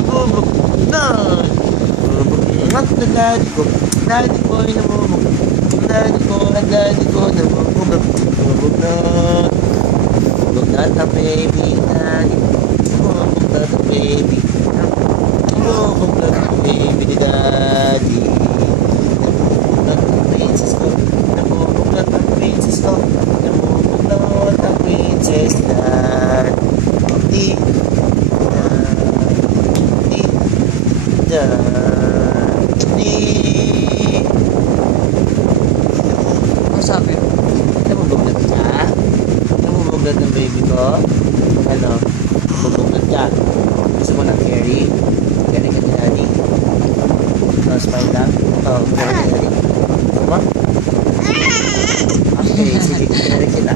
Nabubog na. Nabubog na daddy ko. Daddy ko ay nabubog. Daddy ko, nabubog na. Nabubog na. Nabubog na ta baby. Daddy ko. Nabubog na ta baby. Nabubog na ta baby ni daddy. Nabubog na ta princess ko. Nabubog na ta princess ko. Nabubog na ta princess daddy. Ano sabi? Nabubugnat ka? Nabubugnat ng baby ko? Ano? Nabubugnat ka? Gusto mo ng carry? Galing ka ni daddy? No, smile lang? Oo, galing ka ni daddy? Gusto mo? Okay, sige, carry kita.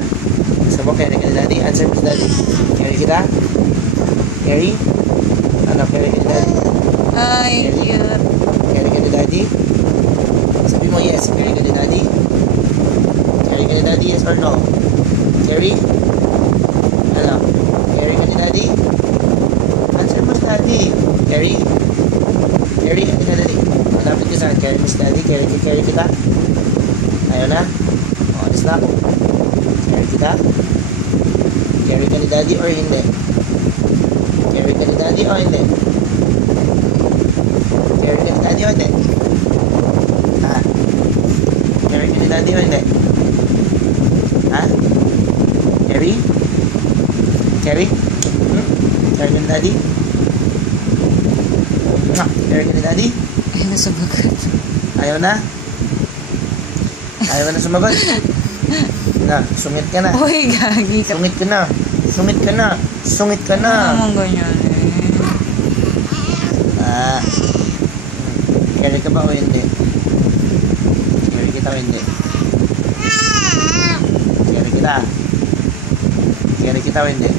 Gusto mo, carry ka ni daddy? Answer mo si daddy. Carry kita? Carry? Ano, carry ka ni daddy? Ay, cute. Carry ka ni daddy? Sabi mo yes, carry ka ni daddy? Carry ka ni daddy, yes or no? Carry? Ano? Carry ka ni daddy? Answer mo si daddy. Carry? Carry ka ni daddy? Malapit ka saan? Carry mo si daddy? Carry kita? Ayaw na? Honest na ako. Carry kita? Carry ka ni daddy or hindi? Carry ka ni daddy or hindi? Carry ka ni daddy o hindi? Ha? Carry ka ni daddy o hindi? Ha? Carry? Carry? Carry ka ni daddy? Carry ka ni daddy? Ay, nasubagot. Ayaw na? Ayaw na sumagot? Na, sungit ka na. Uy, gagi ka. Sungit ka na. Sungit ka na. Sungit ka Ano na. naman ganyan eh? Carry ka ba o hindi? Carry kita o hindi? Carry kita? Carry kita o hindi?